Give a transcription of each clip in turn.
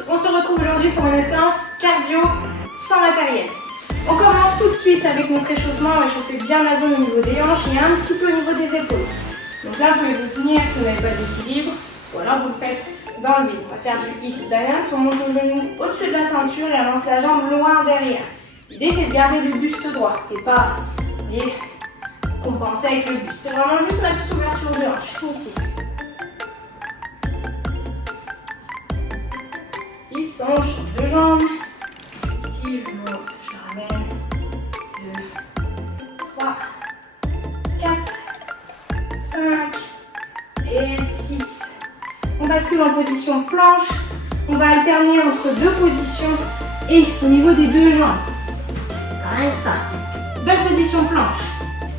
tous, on se retrouve aujourd'hui pour une séance cardio sans matériel. On commence tout de suite avec notre échauffement, on va échauffer bien la zone au niveau des hanches et un petit peu au niveau des épaules. Donc là, vous pouvez vous tenir si vous n'avez pas d'équilibre, ou alors vous le faites dans le vide. On va faire du hips balance, on monte le genou au-dessus de la ceinture et on lance la jambe loin derrière. L'idée c'est de garder le buste droit et pas compenser avec le buste. C'est vraiment juste ma petite ouverture de hanche, ici. Qui change de jambe. Ici, je monte, je ramène. 2, 3, 4, 5 et 6. On bascule en position planche. On va alterner entre deux positions et au niveau des deux jambes. Rien que ça. Belle position planche.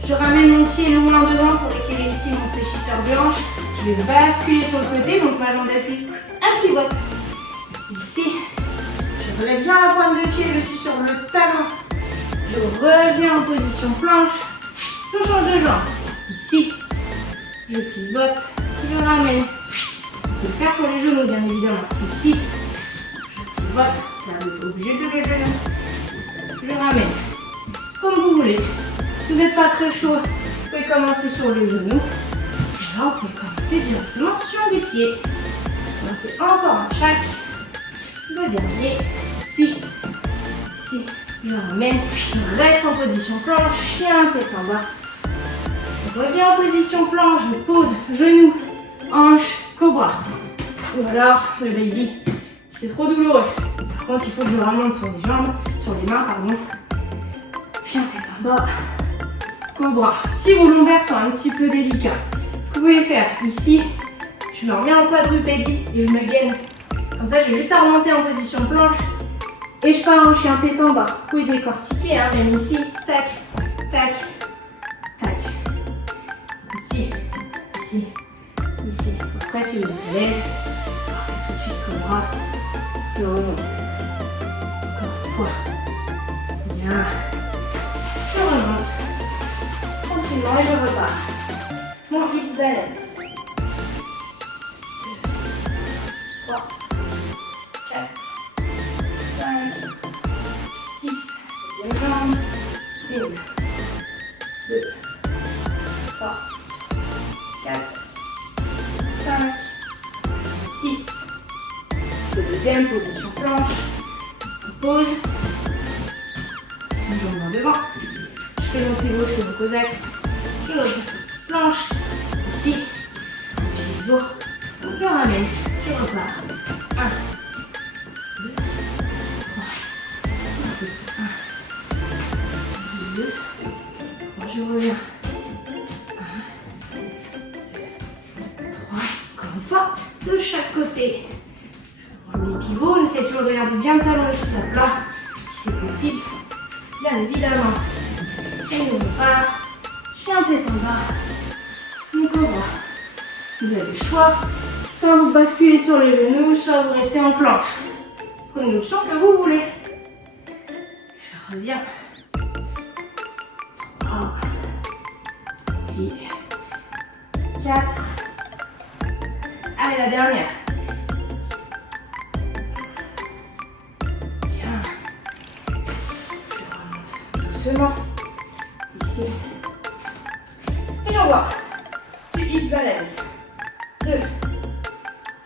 Je ramène mon pied loin devant pour étirer ici mon fléchisseur de hanche. Je vais basculer sur le côté, donc ma jambe d'appui, elle pivote. Ici, je relève bien la pointe de pied, je suis sur le talon. Je reviens en position planche. Je change de jambe. Ici, je pivote, je ramène. Je peux le faire sur les genoux, bien évidemment. Ici, je pivote, là, vous êtes obligé de lever les genoux. Je ramène. Comme vous voulez. Si vous n'êtes pas très chaud, vous pouvez commencer sur les genoux. Et là, vous pouvez commencer directement sur les pieds. On fait encore un chaque. Le dernier, ici, ici, je ramène, je reste en position planche, chien, tête en bas. Je reviens en position planche, je pose genou, hanche, cobra. Ou alors le baby, si c'est trop douloureux. Par contre, il faut que je remonte sur les jambes, sur les mains, pardon. Chien, tête en bas, cobra. Si vos lombaires sont un petit peu délicats, ce que vous pouvez faire ici, je me remets en quadrupédie et je me gaine. Comme ça, j'ai juste à remonter en position planche et je pars en chien tête en bas. Vous pouvez décortiquer, hein, même ici. Tac, tac, tac. Ici, ici, ici. Après, si vous êtes à l'aise, tout de suite cobra. Je remonte. Encore une fois. Bien. Je remonte. Tranquillement et je repars. Mon hips balance. 2, 3. 4, 5, 6, deuxième jambe, 1, 2, 3, 4, 5, 6, deuxième position planche, on pose, une jambe en devant, je fais mon pivot, je fais mon cosaque, je reviens planche, ici, pivot, je ramène, je repars, 1, 2, 3, ici, 1, 2, 3, je reviens, 1, 2, 3, encore une fois, de chaque côté. Je range les pivots, on essaie toujours de garder bien le talon ici à plat, si c'est possible, bien évidemment. Et on repart, chien tête en bas, mon cobra. Vous avez le choix, soit vous basculez sur les genoux, soit vous restez en planche. Prenez l'option que vous voulez. Je reviens. 3 et 4. Allez, la dernière. Bien. Je remonte doucement. Ici. Et j'envoie. Du hips balance. 2,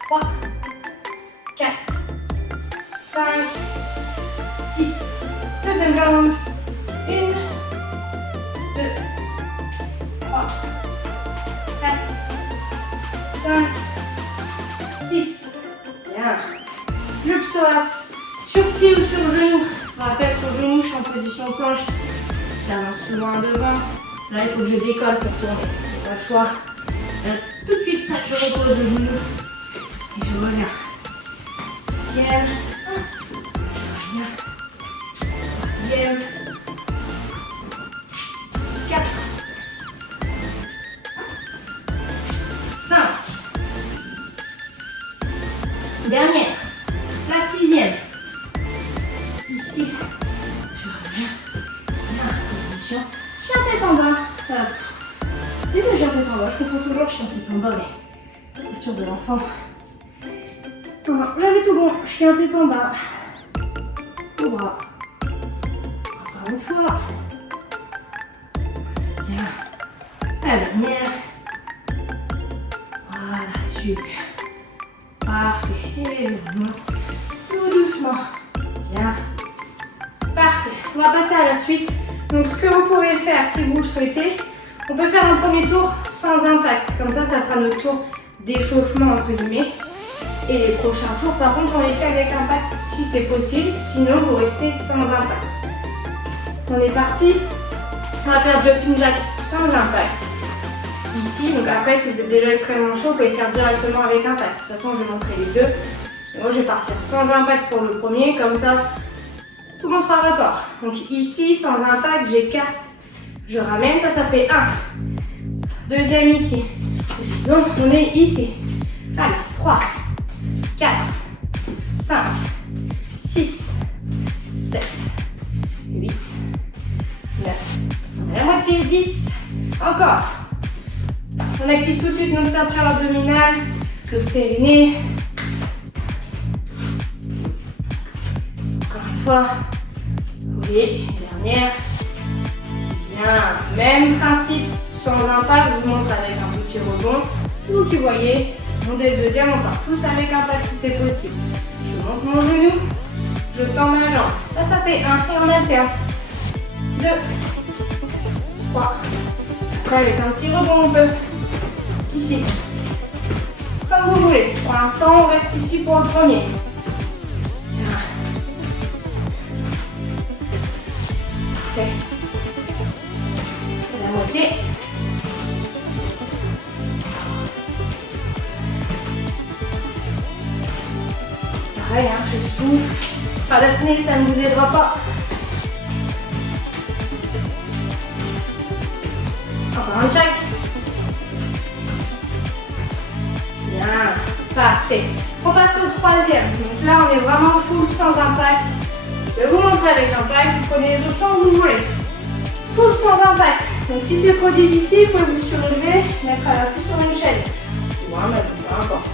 3, 4, 5, 6. Deuxième jambe. 1, 2, 3, 4, 5, 6. Bien. Le psoas sur pied ou sur genou. Je me rappelle, sur genou, je suis en position planche ici. J'avance loin devant. Là, il faut que je décolle pour tourner. J'ai pas le choix. Tout de suite, je repose le genou. Et je reviens. Deuxième. Je reviens. Troisième. 4. 5. Dernière. La 6e. Ici. Je reviens. Bien. Position. Chien tête en bas. Hop. Déjà chien tête en bas. Je confonds toujours chien tête en bas, mais posture de l'enfant. J'avais tout bon. Je tiens tête en bas. Au bras. Encore une fois. Bien. La dernière. Voilà, super. Parfait. Et je remonte tout doucement. Bien. Parfait. On va passer à la suite. Donc, ce que vous pouvez faire si vous le souhaitez, on peut faire un premier tour sans impact. Comme ça, ça fera notre tour d'échauffement entre guillemets. Et les prochains tours, par contre, on les fait avec impact si c'est possible. Sinon, vous restez sans impact. On est parti. On va faire jumping jack sans impact. Ici, donc après, si vous êtes déjà extrêmement chaud, vous pouvez faire directement avec impact. De toute façon, je vais montrer les deux. Et moi, je vais partir sans impact pour le premier. Comme ça, tout le monde sera raccord. Donc ici, sans impact, j'écarte. Je ramène. Ça fait 1. Deuxième ici. Et sinon, on est ici. Allez, 3. 4, 5, 6, 7, 8, 9, on est à la moitié, 10, encore. On active tout de suite notre ceinture abdominale, notre périnée. Encore une fois, oui, dernière. Bien, même principe, sans impact, je vous montre avec un petit rebond. Vous qui voyez. On est le deuxième, on part tous avec impact si c'est possible. Je monte mon genou, je tends ma jambe. Ça fait 1 et on alterne. 2, 3. Après, avec un petit rebond, on peut. Ici. Comme vous voulez. Pour l'instant, on reste ici pour le premier. Parfait. La moitié. Pareil, hein, je souffle. Pas d'apnée, ça ne vous aidera pas. Encore un jack. Bien, parfait. On passe au troisième. Donc là, on est vraiment full sans impact. Je vais vous montrer avec impact. Vous prenez les options que vous voulez. Full sans impact. Donc si c'est trop difficile, vous pouvez vous surélever, mettre à l'appui sur une chaise. Ou un meuble, peu importe.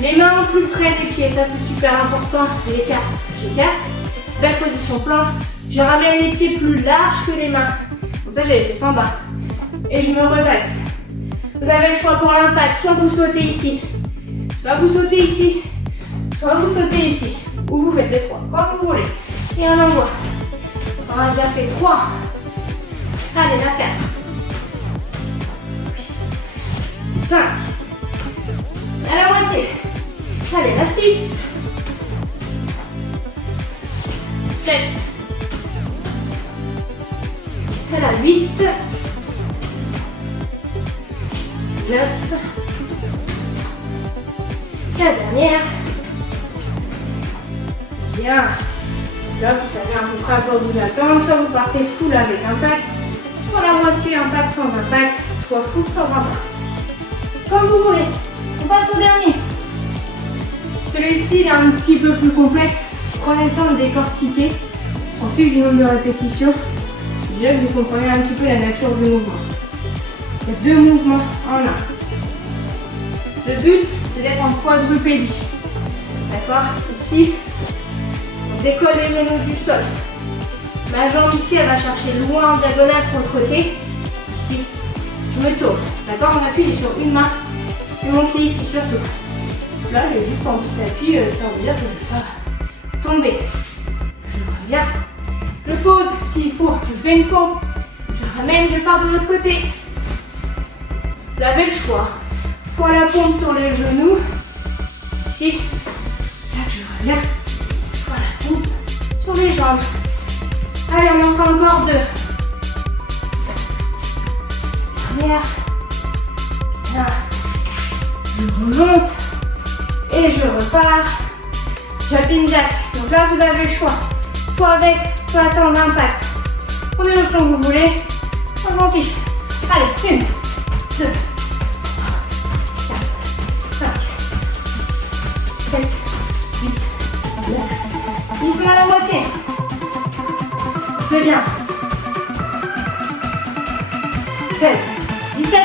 Les mains plus près des pieds, ça c'est super important. J'écarte. Belle position planche. Je ramène les pieds plus larges que les mains. Comme ça, j'avais fait sans bas. Et je me redresse. Vous avez le choix pour l'impact. Soit vous sautez ici, soit vous sautez ici, soit vous sautez ici. Ou vous faites les trois, comme vous voulez. Et on envoie. On a déjà fait 3. Allez, la 4. 5. À la moitié. Allez, la 6. 7. À la 8. 9. La dernière. Bien. Là, vous savez à peu près à quoi vous attendre. Soit vous partez full avec impact, soit la moitié impact sans impact, soit full sans impact. Comme vous voulez. On passe au dernier. Celui-ci, il est un petit peu plus complexe. Prenez le temps de décortiquer. On s'en fiche du nombre de répétitions. Déjà que vous comprenez un petit peu la nature du mouvement. Il y a 2 mouvements en un. Le but, c'est d'être en quadrupédie. D'accord? Ici, on décolle les genoux du sol. Ma jambe ici, elle va chercher loin en diagonale sur le côté. Ici, je me tourne. D'accord? Mon appui est sur une main. Et mon pied ici surtout. Là, il est juste en petit appui, histoire de dire que je ne vais pas tomber. Je reviens. Je pose s'il faut. Je fais une pompe. Je ramène, je pars de l'autre côté. Vous avez le choix. Soit la pompe sur les genoux. Ici. Là, je reviens. Soit la pompe sur les jambes. Allez, on en fait encore 2. Dernière. Là. Je remonte. Et je repars. Jumping jack. Donc là, vous avez le choix. Soit avec, soit sans impact. Prenez l'option que vous voulez. On m'en fiche. Allez, 1, 2, 3, 4, 5, 6, 7, 8, 9, 10. On a la moitié. Très bien. 16, 17,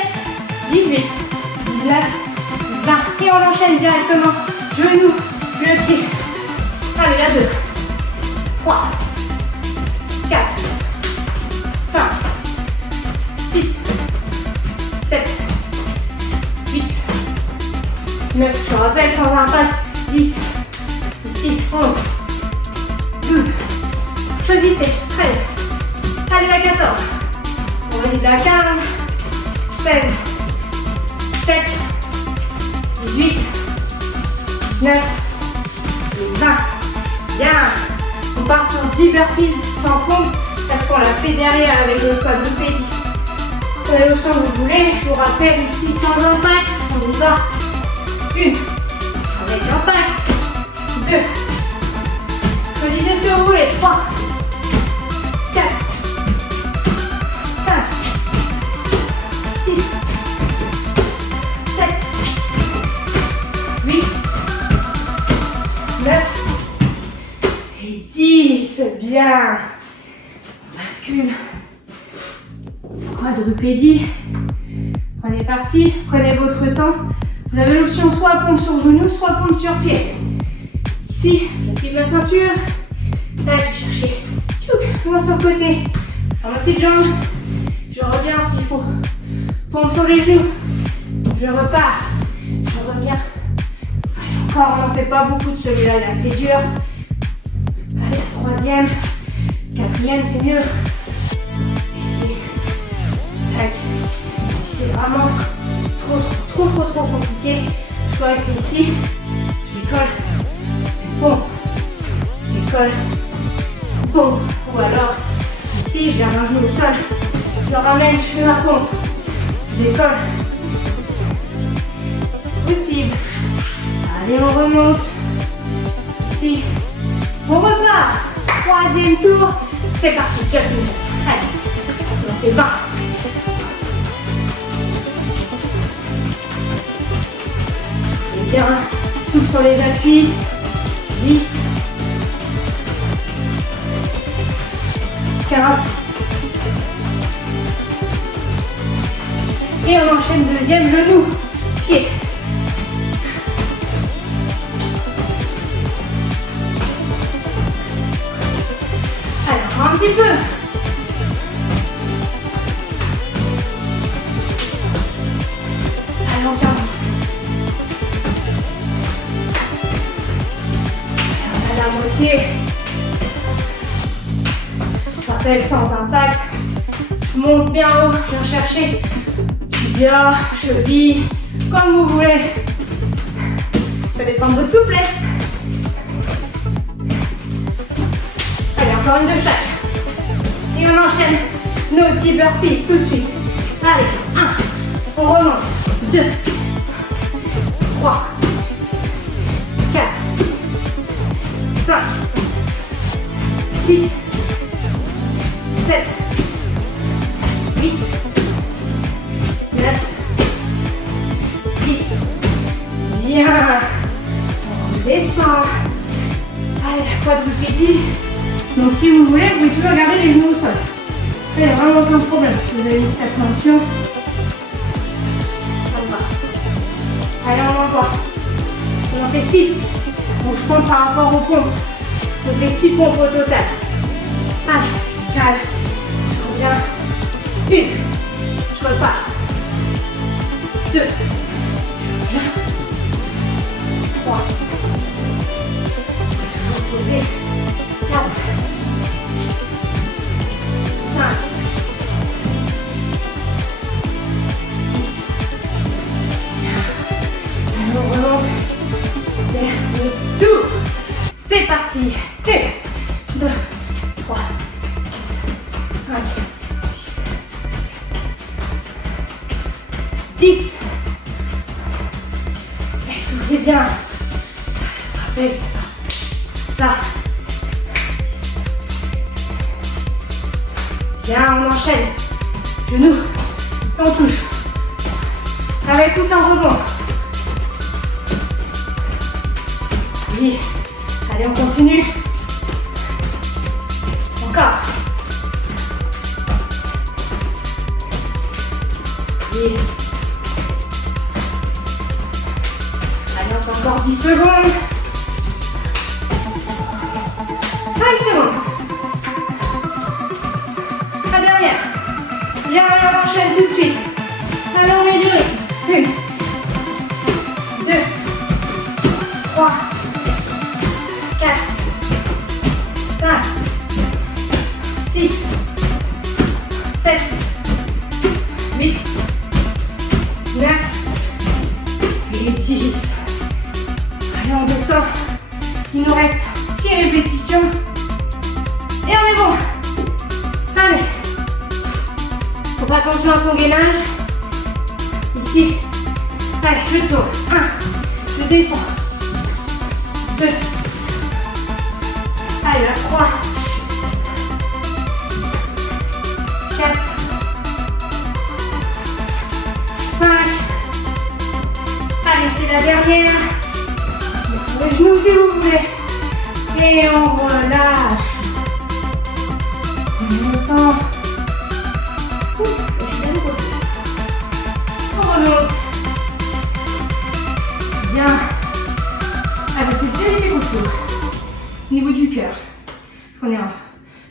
18, 19, 20. Et on enchaîne directement. Genoux 10. Ici, 11. 12. Choisissez. 13. Allez, la 14. On va aller de la 15. 16. 17. 18. 19. Et 20. Bien. On part sur 10 burpees sans pompe parce qu'on l'a fait derrière avec le quadrupédie. Prenez le son que vous voulez. Je vous rappelle ici sans impact. On y va. 1. Avec impact. 2. Choisissez ce que vous voulez. 3. 4. 5. 6. 7. 8. 9. Et 10. Bien. On bascule. Quadrupédie. On est parti. Prenez votre temps. Vous avez l'option soit pompe sur genou, soit pompe sur pied. Ici, j'appuie ma ceinture. Là, je vais chercher. Tchouk, moi sur le côté. Dans ma petite jambe. Je reviens s'il faut. Pompe sur les genoux. Je repars. Je reviens. Allez, encore, on n'en fait pas beaucoup de celui-là. Là, c'est dur. Allez, troisième. Quatrième, c'est mieux. Ici. Tac. Si c'est vraiment trop compliqué, je peux rester ici. Je décolle. Bon. Décolle. Bon. Ou alors, ici, je garde un genou au sol. Je le ramène, je fais ma pompe. Je décolle. C'est possible. Allez, on remonte. Ici. On repart. Troisième tour. C'est parti. Jumping. Allez. On fait 20. Et bien. Souple sur les appuis. 10. 15. Et on enchaîne deuxième genou. Pied. Alors, un petit peu. Allez, on tient. On a la moitié. Je rappelle sans impact. Je monte bien haut. Je viens chercher tibia, cheville, comme vous voulez. Ça dépend de votre souplesse. Allez, encore une de chaque. Et on enchaîne nos 10 burpees tout de suite. Allez, 1. On remonte. 2. 3. 4. 5. 6. 7. 8. 9. 10. Bien. On descend. Allez, la quadrupédie. Donc si vous voulez, vous pouvez toujours garder les genoux au sol. Il n'y a vraiment aucun problème. Si vous avez une petite appréhension, ça va. Allez, on envoie. On en fait 6. Donc je compte par rapport aux pompes. On fait 6 pompes au total. Allez, calme. Je reviens. 1. Je repars. 2. 3. Toujours posé. 4. 5. 6. Allez, on remonte. Dernier tour. C'est parti. 1, 2, 3, 4, 5, 6, 7, 10. Et soufflez bien. Rappelez ça. Bien, on enchaîne. Genoux. On touche. Avec ou sans rebond. Oui. Allez, on continue. Encore. Oui. Allez, on fait encore 10 secondes. 5 secondes. La dernière. Bien, on enchaîne tout de suite. Allez, on met du rythme. 1, 2, 3, Il nous reste 6 répétitions. Et on est bon. Allez. Faut faire attention à son gainage. Ici. Allez, je tourne. 1. Je descends. 2. Allez, la 3. 4. 5. Allez, c'est la dernière. On se met sur les genoux si vous voulez. Et on relâche. En même temps. On remonte. Bien. Allez, c'est solidité costaud. Au niveau du cœur. On est en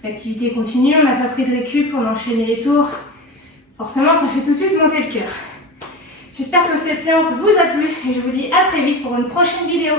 activité continue, on n'a pas pris de récup, on a enchaîné les tours. Forcément, ça fait tout de suite monter le cœur. J'espère que cette séance vous a plu et je vous dis à très vite pour une prochaine vidéo.